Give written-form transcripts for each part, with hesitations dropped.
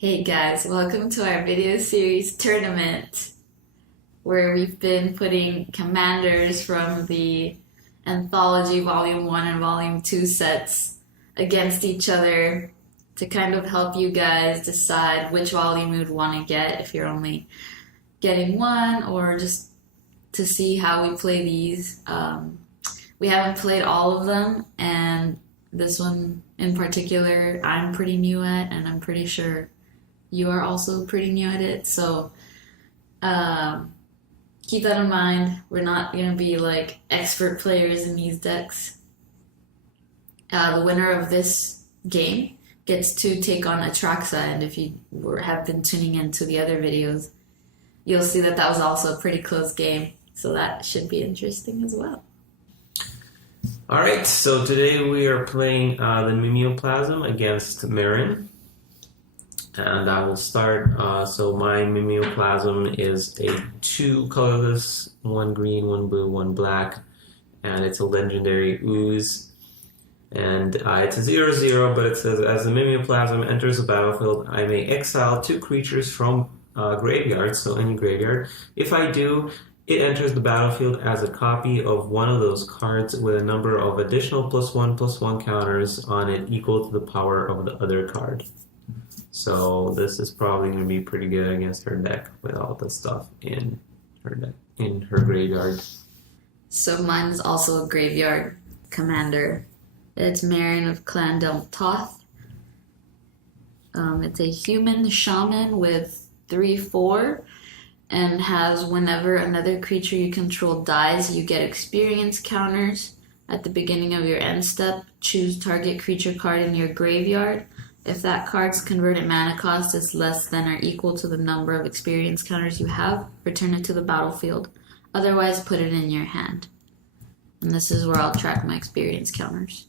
Hey guys, welcome to our video series tournament where we've been putting commanders from the Anthology Volume 1 and Volume 2 sets against each other to kind of help you guys decide which volume you'd want to get if you're only getting one or just to see how we play these. We haven't played all of them, and this one in particular I'm pretty new at, and I'm pretty sure you are also pretty new at it, so keep that in mind. We're not going to be like expert players in these decks. The winner of this game gets to take on Atraxa, and if you have been tuning into the other videos, you'll see that that was also a pretty close game, so that should be interesting as well. Alright, so today we are playing the Mimioplasm against Meren. And I will start. So my Mimioplasm is a 2 colorless, 1 green, 1 blue, 1 black, and it's a legendary ooze. And it's a 0/0, but it says as the Mimioplasm enters the battlefield, I may exile 2 creatures from graveyard, so any graveyard. If I do, it enters the battlefield as a copy of one of those cards with a number of additional +1/+1 counters on it equal to the power of the other card. So this is probably going to be pretty good against her deck with all the stuff in her deck, in her graveyard. So mine is also a graveyard commander. It's Meren of Clan Toth. It's a human shaman with 3/4 and has whenever another creature you control dies, you get experience counters. At the beginning of your end step, choose target creature card in your graveyard. If that card's converted mana cost is less than or equal to the number of experience counters you have, return it to the battlefield. Otherwise, put it in your hand. And this is where I'll track my experience counters.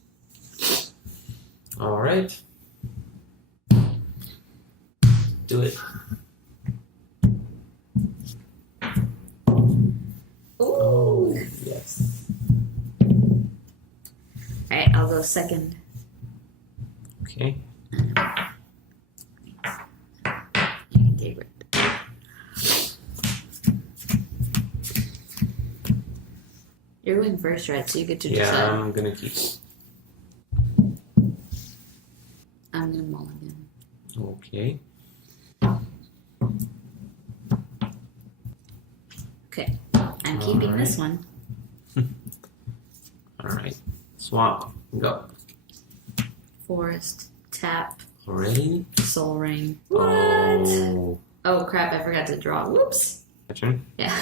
Alright. Do it. Ooh. Oh, yes. Alright, I'll go second. Okay. You're going first, right? So you get to Yeah, decide. I'm gonna keep. I'm gonna mulligan. Okay. Okay, I'm keeping this one. Alright. Swamp. Go. Forest, tap, Already? soul ring. What? Oh. Oh crap! I forgot to draw. Whoops. My turn? Yeah.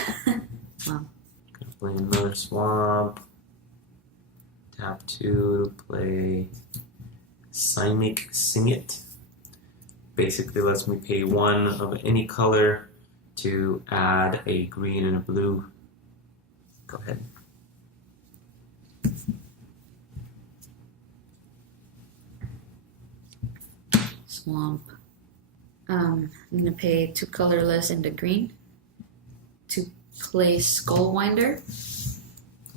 Well. Gonna play another swamp. Tap 2 to play Cymic Sing It. Basically lets me pay 1 of any color to add a green and a blue. Go ahead. Swamp. I'm gonna pay 2 colorless into green to play Skullwinder.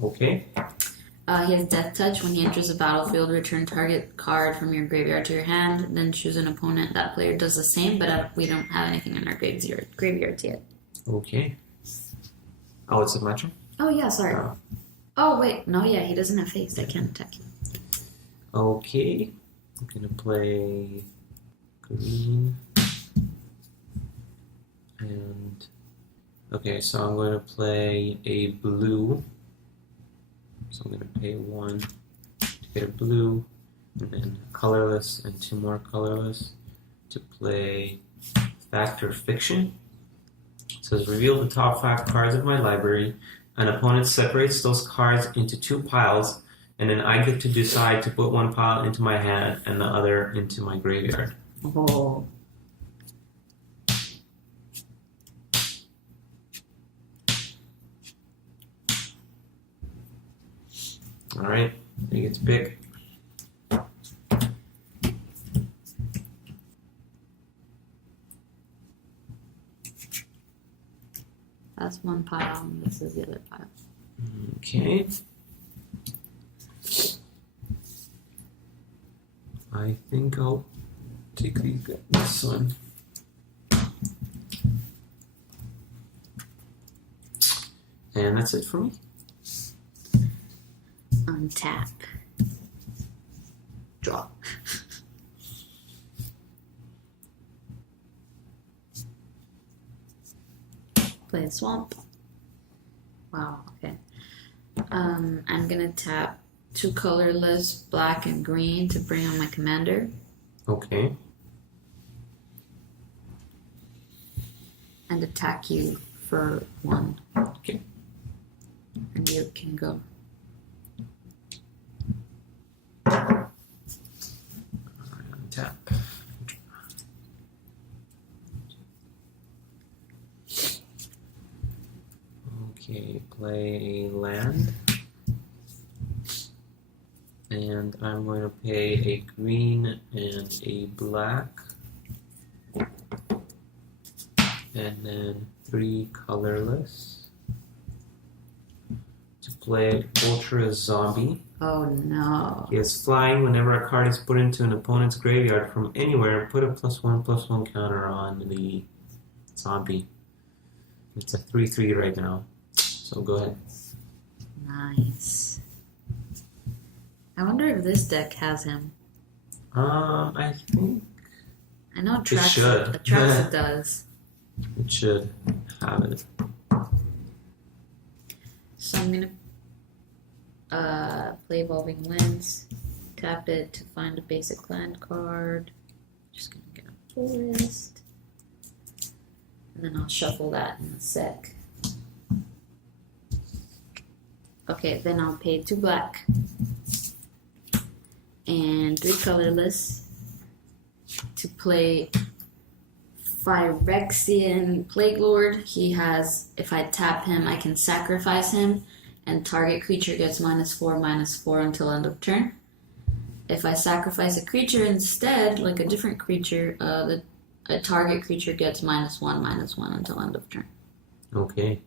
Okay. He has Death Touch. When he enters the battlefield, return target card from your graveyard to your hand, then choose an opponent. That player does the same, but we don't have anything in our graveyards yet. Okay. Oh, it's a my turn? Oh yeah, sorry. Oh wait, no, yeah, he doesn't have face. I can't attack him. Okay. I'm gonna play green. And okay, so I'm going to play a blue. So I'm going to pay 1 to get a blue, and then colorless and 2 more colorless to play Factor Fiction. It says reveal the top 5 cards of my library. An opponent separates those cards into 2 piles, and then I get to decide to put 1 pile into my hand and the other into my graveyard. Oh. Alright, you get to pick. That's 1 pile, and this is the other pile. Okay. I think I'll take this one. And that's it for me. Untap. Draw. Play a swamp. Wow, okay. I'm gonna tap 2 colorless, black and green, to bring on my commander. Okay. And attack you for 1. Okay. And you can go. Tap. Okay, play a land. And I'm going to pay a green and a black. And then 3 colorless. To play Ultra Zombie. Oh no. He is flying whenever a card is put into an opponent's graveyard from anywhere. Put a +1/+1 counter on the zombie. It's a 3/3 right now. So go ahead. Nice. I wonder if this deck has him. I think I know it should. Atraxa does. It should have it. So I'm gonna play Evolving Winds, tap it to find a basic land card. Just gonna get a forest, and then I'll shuffle that in a sec. Okay, then I'll pay 2 black and 3 colorless to play Phyrexian Plague Lord. He has, if I tap him, I can sacrifice him, and target creature gets -4/-4 until end of turn. If I sacrifice a creature instead, like a different creature, a target creature gets -1/-1 until end of turn. Okay.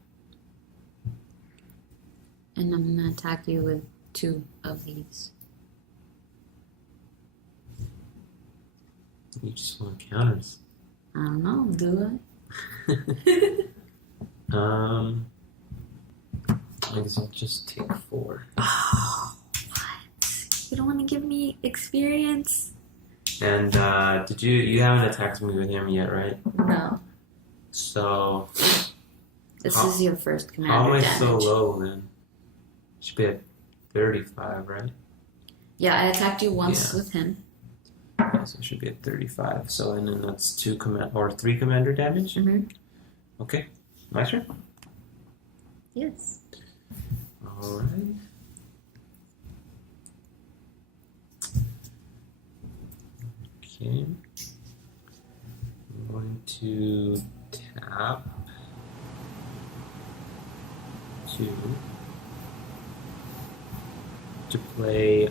And I'm gonna attack you with 2 of these. You just want counters. I don't know, do I guess I'll just take 4. Oh, what? You don't want to give me experience? And did you haven't attacked me with him yet, right? No. So This is your first commander how am I damage. so low then? Should be at 35, right? Yeah, I attacked you once Yeah. with him. Okay, so it should be at 35. So and then that's 3 commander damage. Mm-hmm. Okay, my turn. Yes. All right. Okay. I'm going to tap 2 to play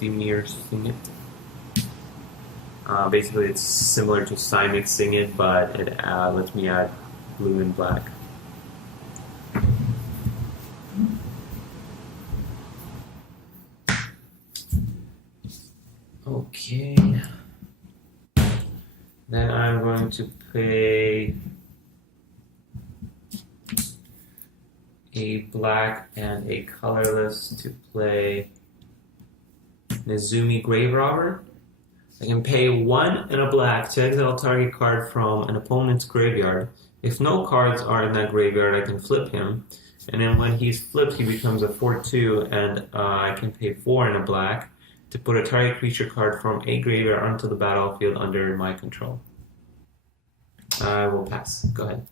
Dimir Sing It. Basically, it's similar to Simic Sing It, but it lets me add blue and black. Okay. Then I'm going to play a black and a colorless to play Nezumi Grave Robber. I can pay 1 and a black to exile target card from an opponent's graveyard. If no cards are in that graveyard, I can flip him. And then when he's flipped, he becomes a 4/2, and I can pay 4 and a black to put a target creature card from a graveyard onto the battlefield under my control. I will pass. Go ahead.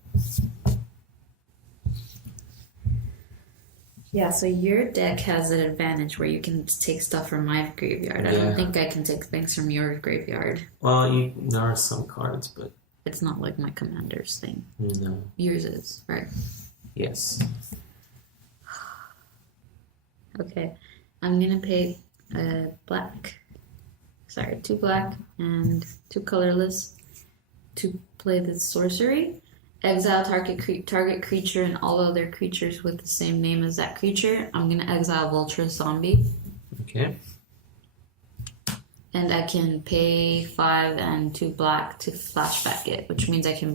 Yeah, so your deck has an advantage where you can take stuff from my graveyard. I don't think I can take things from your graveyard. Well, there are some cards, but It's not like my commander's thing. no. Yours is, right? Yes. Okay, I'm gonna pay black. Sorry, 2 black and 2 colorless to play the sorcery. Exile target creature and all other creatures with the same name as that creature. I'm gonna exile Vulture Zombie. Okay. And I can pay 5 and 2 black to flashback it, which means I can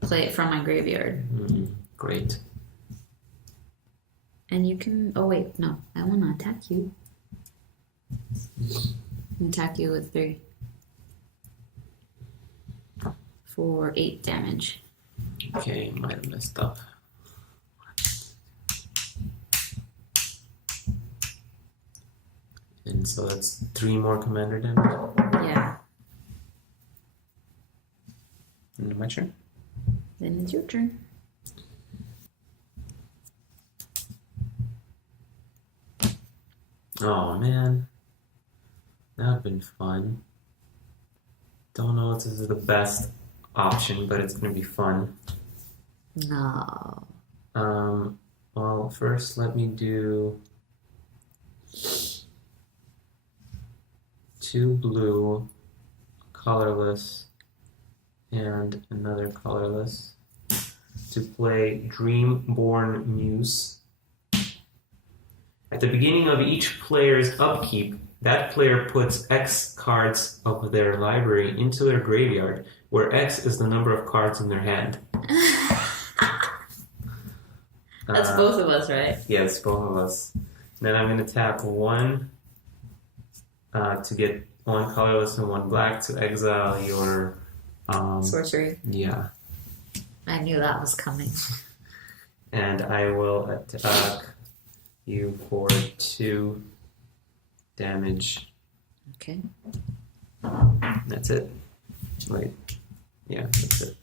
play it from my graveyard. Great. And you can. Oh wait, no, I want to attack you. Attack you with 3 for 8 damage. Okay, might have messed up. And so that's 3 more commander damage. Yeah. And my turn. Then it's your turn. Oh man, that would have been fun. Don't know if this is the best option, but it's gonna be fun. No. Well, first let me do 2 blue, colorless, and another colorless to play Dreamborn Muse. At the beginning of each player's upkeep, that player puts X cards of their library into their graveyard, where X is the number of cards in their hand. That's both of us, right? Yes, both of us. Then I'm going to tap 1 to get 1 colorless and 1 black to exile your... sorcery. Yeah. I knew that was coming. And I will attack you for 2 damage. Okay. That's it. Wait. Yeah, that's it.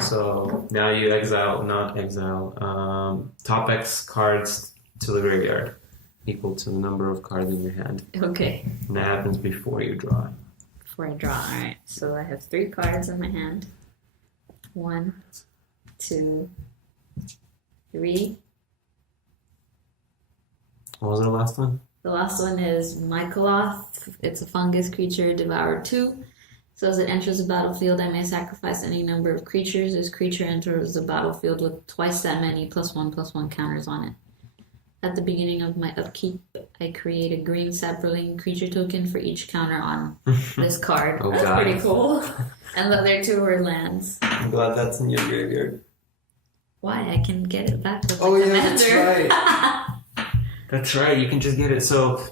So now you not exile, top X cards to the graveyard, equal to the number of cards in your hand. Okay. And that happens before you draw. Before I draw, alright. So I have 3 cards in my hand. 1, 2, 3. What was the last one? The last one is Mimioplasm. It's a fungus creature, Devour 2. So as it enters the battlefield, I may sacrifice any number of creatures. This creature enters the battlefield with twice that many +1/+1 counters on it. At the beginning of my upkeep, I create a green sapling creature token for each counter on this card. Oh, That's God. pretty cool. And the other 2 were lands. I'm glad that's in your graveyard. Why? I can get it back with Oh, the yeah, that's commander. right. That's right. You can just get it. So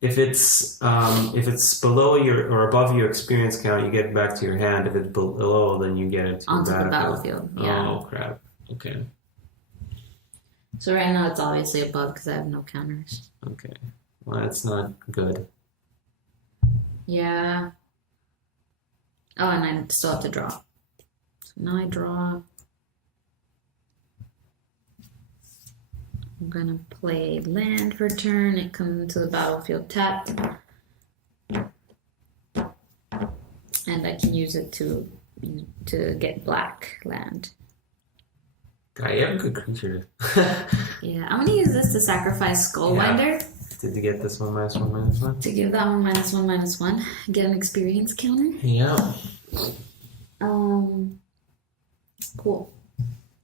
if it's below your or above your experience count, you get it back to your hand. If it's below, then you get it to Onto your the battlefield. Yeah. Oh crap. Okay. So right now it's obviously above because I have no counters. Okay. Well, that's not good. Yeah. Oh, and I still have to draw. So now I draw. I'm gonna play land for turn. It comes into the battlefield tapped. And I can use it to get black land. God, you have good creatures. Yeah, I'm gonna use this to sacrifice Skullwinder. Did you get this one -1/-1? To give that one -1/-1. Get an experience counter. Yeah. Cool.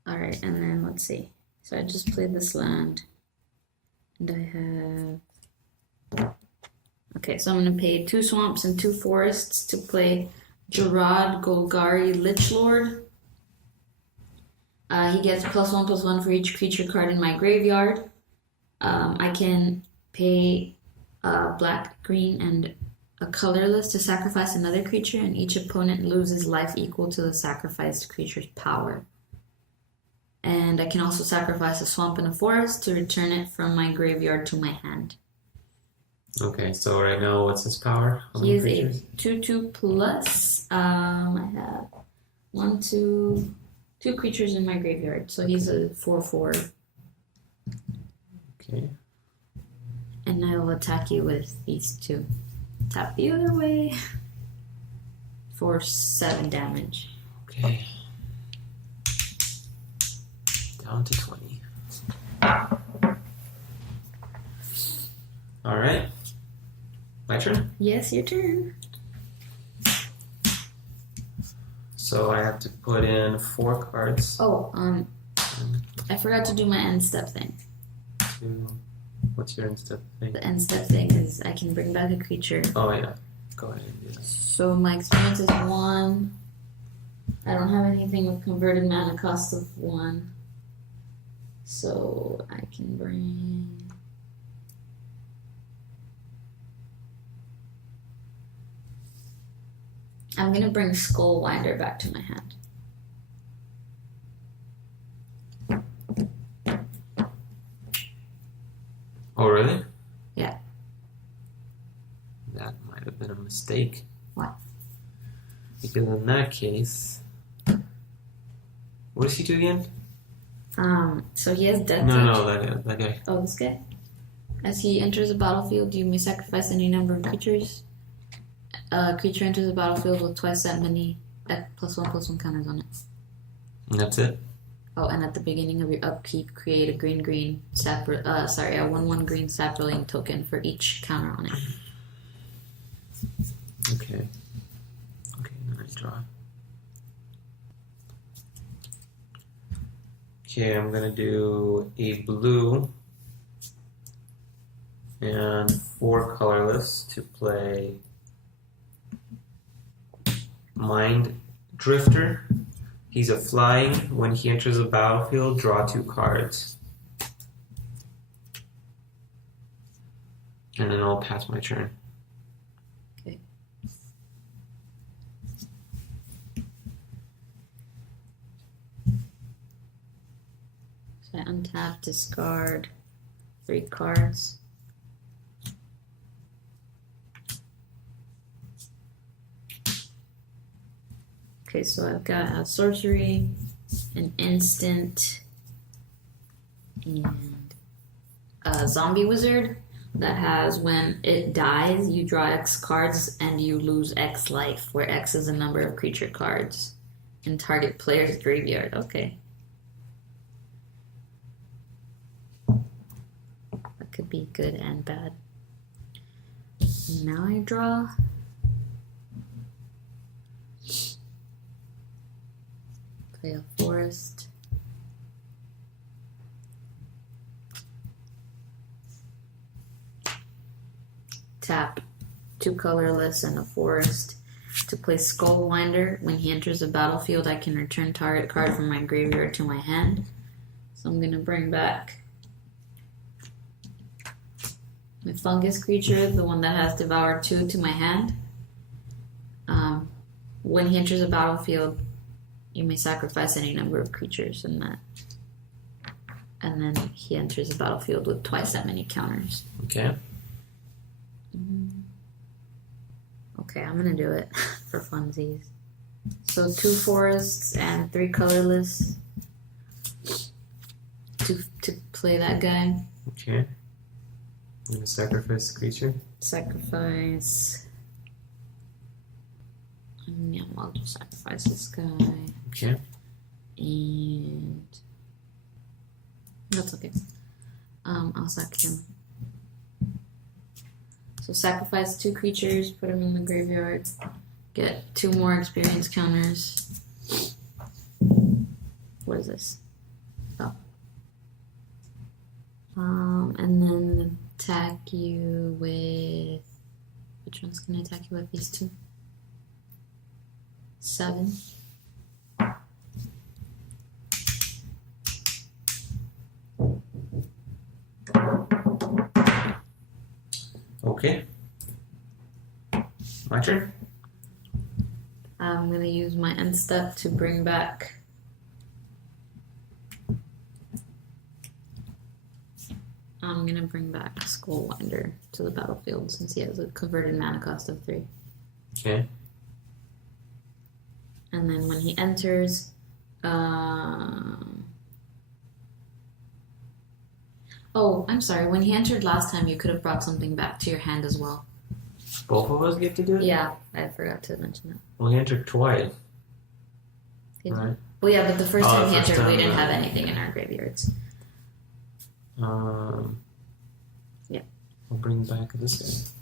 Alright, and then let's see. So I just played this land. And I have... Okay, so I'm going to pay 2 swamps and 2 forests to play Gerard Golgari Lichlord. He gets +1/+1 for each creature card in my graveyard. I can pay black, green, and a colorless to sacrifice another creature, and each opponent loses life equal to the sacrificed creature's power. And I can also sacrifice a swamp and a forest to return it from my graveyard to my hand. Okay, so right now, what's his power? How He many is creatures? a 2/2 plus. I have 2 creatures in my graveyard, so he's a 4/4. Okay. And I will attack you with these 2. Tap the other way for 7 damage. Okay. Down to 20. All right. My turn. Yes, your turn. So I have to put in 4 cards. Oh, I forgot to do my end step thing. What's your instep thing? The end step thing is I can bring back a creature. Oh yeah. Go ahead and do that. So my experience is 1. I don't have anything with converted mana cost of 1. So I can bring... I'm going to bring Skull Winder back to my hand. Oh, really? Yeah. That might have been a mistake. What? Because in that case... What does he do again? So he has Death Touch. No, that guy. Oh, this guy? As he enters the battlefield, you may sacrifice any number of creatures. A creature enters the battlefield with twice that many +1/+1 counters on it. And that's it? Oh, and at the beginning of your upkeep, create a green sap. A 1/1 green saproling token for each counter on it. Okay. Okay, then I draw. Okay, I'm gonna do a blue and 4 colorless to play Mind Drifter. He's a flying. When he enters the battlefield, draw 2 cards. And then I'll pass my turn. Okay. So I untap, discard 3 cards. Okay, so I've got a sorcery, an instant, and a zombie wizard that has when it dies, you draw X cards and you lose X life, where X is the number of creature cards in target player's graveyard. Okay. That could be good and bad. Now I draw. Play a forest. Tap 2 colorless and a forest to play Skull Winder. When he enters the battlefield, I can return target card from my graveyard to my hand. So I'm going to bring back my fungus creature, the one that has Devour 2, to my hand. When he enters the battlefield, you may sacrifice any number of creatures in that. And then he enters the battlefield with twice that many counters. Okay. Okay, I'm gonna do it for funsies. So 2 forests and 3 colorless to play that guy. Okay. I'm gonna sacrifice the creature. Sacrifice. Yeah, I'll just sacrifice this guy. Okay. And that's okay. I'll sack him. So sacrifice 2 creatures, put them in the graveyard, get 2 more experience counters. What is this? Oh. And then attack you with... Which ones can I attack you with? These 2? 7. Okay. My turn? I'm going to use my end step to bring back... I'm going to bring back Skullwinder to the battlefield since he has a converted mana cost of 3. Okay. And then when he enters... Oh, I'm sorry. When he entered last time, you could have brought something back to your hand as well. Both of us get to do it? Yeah, I forgot to mention that. Well, he entered twice. Did Right. Well, yeah, but the first time he first entered, we time, didn't have anything in our graveyards. Yeah. I'll bring back this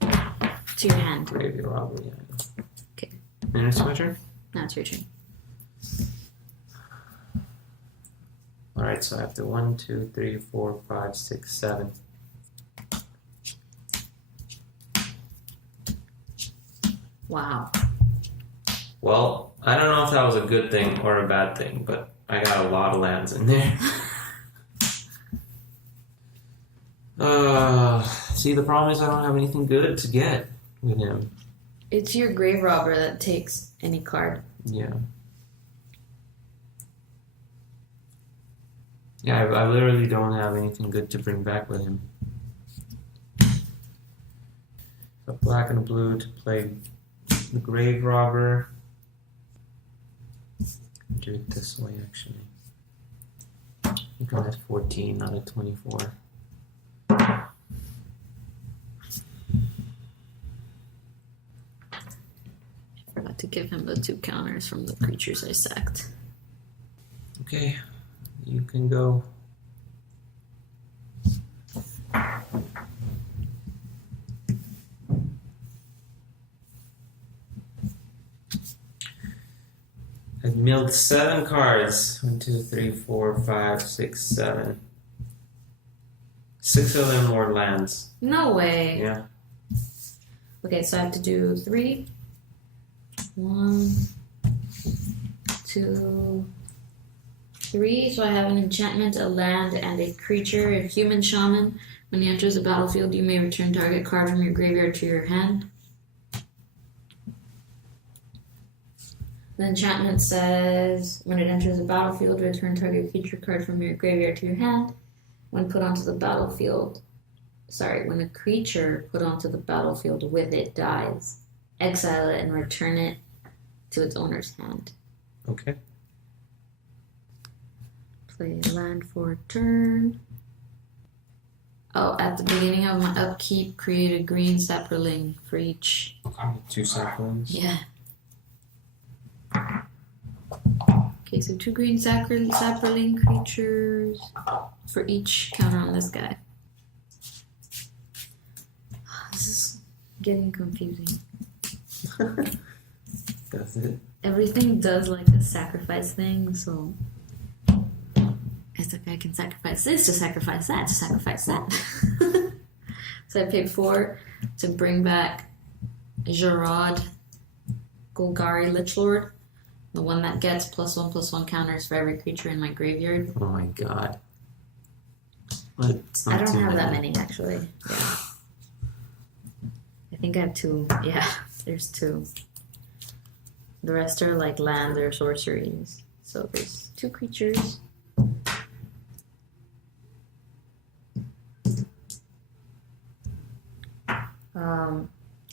guy. To your hand. Gravy robbery, yeah. Okay. And it's my turn? Now it's your turn. Alright, so I have to 1, 2, 3, 4, 5, 6, 7. Wow. Well, I don't know if that was a good thing or a bad thing, but I got a lot of lands in there. See, the problem is I don't have anything good to get with him. It's your grave robber that takes any card. Yeah. Yeah, I literally don't have anything good to bring back with him. A black and a blue to play the grave robber. Do it this way, actually. You got at 14, not at 24. Forgot to give him the 2 counters from the creatures I sacked. Okay, you can go. I've milled 7 cards. 1, 2, 3, 4, 5, 6, 7. 6 of them were lands. No way. Yeah. Okay, so I have to do 3. 1, 2, 3. So I have an enchantment, a land, and a creature. A human shaman. When he enters the battlefield, you may return target card from your graveyard to your hand. The enchantment says, when it enters the battlefield, return target creature card from your graveyard to your hand. When put onto the battlefield, when a creature put onto the battlefield with it dies, exile it and return it to its owner's hand. Okay. Play land for a turn. Oh, at the beginning of my upkeep, create a green sapperling for each. 2 sapperlings. Yeah. Okay, so 2 green sapperling creatures for each counter on this guy. This is getting confusing. That's it. Everything does like a sacrifice thing, so it's like I can sacrifice this to sacrifice that to sacrifice that. So I paid 4 to bring back Gerard Golgari Lichlord. The one that gets +1/+1 counters for every creature in my graveyard. Oh my god. I don't have that many, actually. Yeah. I think I have 2. Yeah, there's 2. The rest are like lands or sorceries. So there's 2 creatures.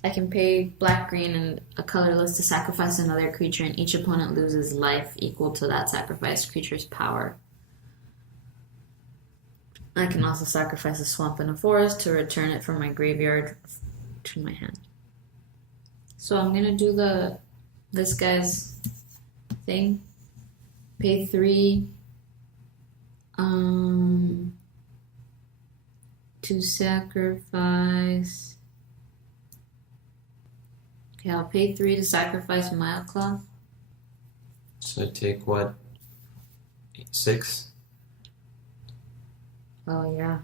I can pay black, green, and a colorless to sacrifice another creature, and each opponent loses life equal to that sacrificed creature's power. I can also sacrifice a swamp and a forest to return it from my graveyard to my hand. So I'm gonna do this guy's thing. Pay 3 to sacrifice. Okay, I'll pay 3 to sacrifice Mimioplasm. So take what? 6? Oh, yeah.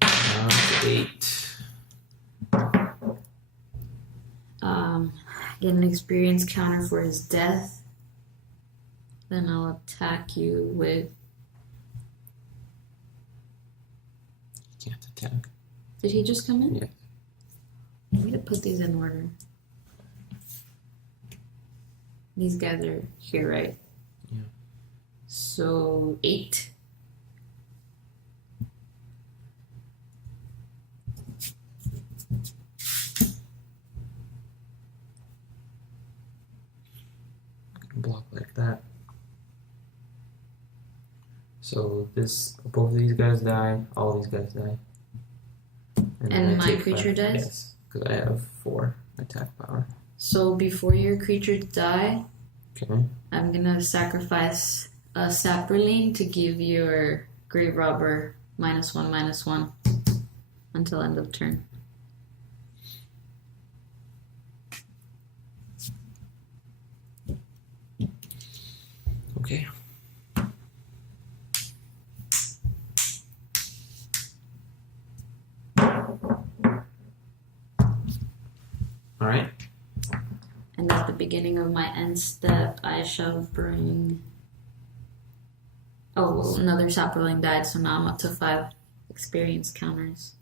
Down to 8. Get an experience counter for his death. Then I'll attack you with... You can't attack. Did he just come in? Yeah. I need to put these in order. These guys are here, right? Yeah. So 8. Block like that. So both of these guys die, all these guys die. And then I my take creature 5. dies? Yes, because I have 4 attack power. So before your creatures die, Okay. I'm gonna sacrifice a sapperling to give your grave robber -1/-1 until end of turn. Okay. All right. And at the beginning of my end step, I shall bring... Oh, well, another saproling died, so now I'm up to 5 experience counters.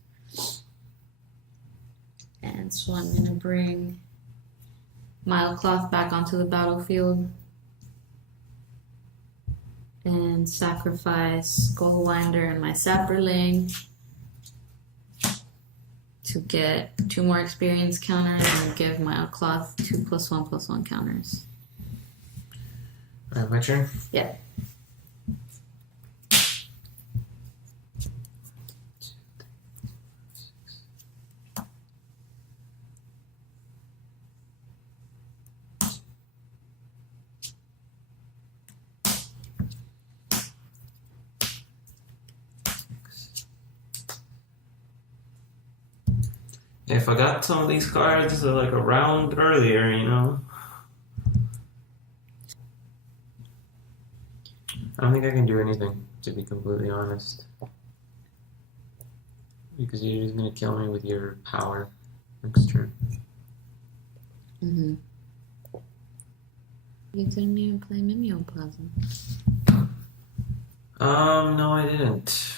And so I'm gonna bring Mildcloth back onto the battlefield and sacrifice Skullwinder and my Saproling to get 2 more experience counters and give Mildcloth 2+1/+1 counters. My turn? Yeah. If I got some of these cards like a round earlier, you know. I don't think I can do anything, to be completely honest. Because you're just gonna kill me with your power next turn. Mm-hmm. You didn't even play Mimioplasm. No, I didn't.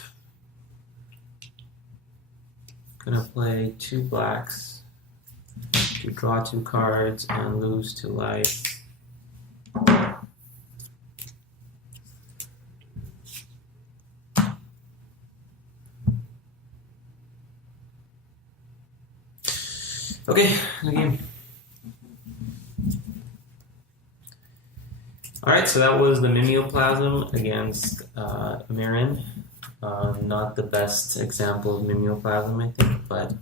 Gonna play 2 blacks to draw 2 cards and lose 2 life. Okay, the game. Alright, so that was the Mimioplasm against Meren. Not the best example of Mimioplasm, I think, but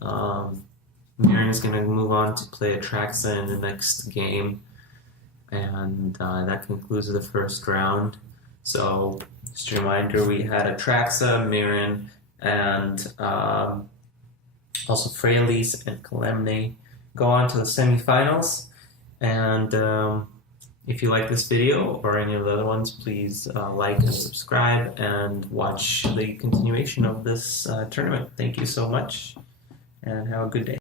Meren is going to move on to play Atraxa in the next game, and that concludes the first round. So, just a reminder, we had Atraxa, Meren, and also Freyalise and Kalemne go on to the semifinals. And if you like this video or any of the other ones, please like and subscribe and watch the continuation of this tournament. Thank you so much, and have a good day.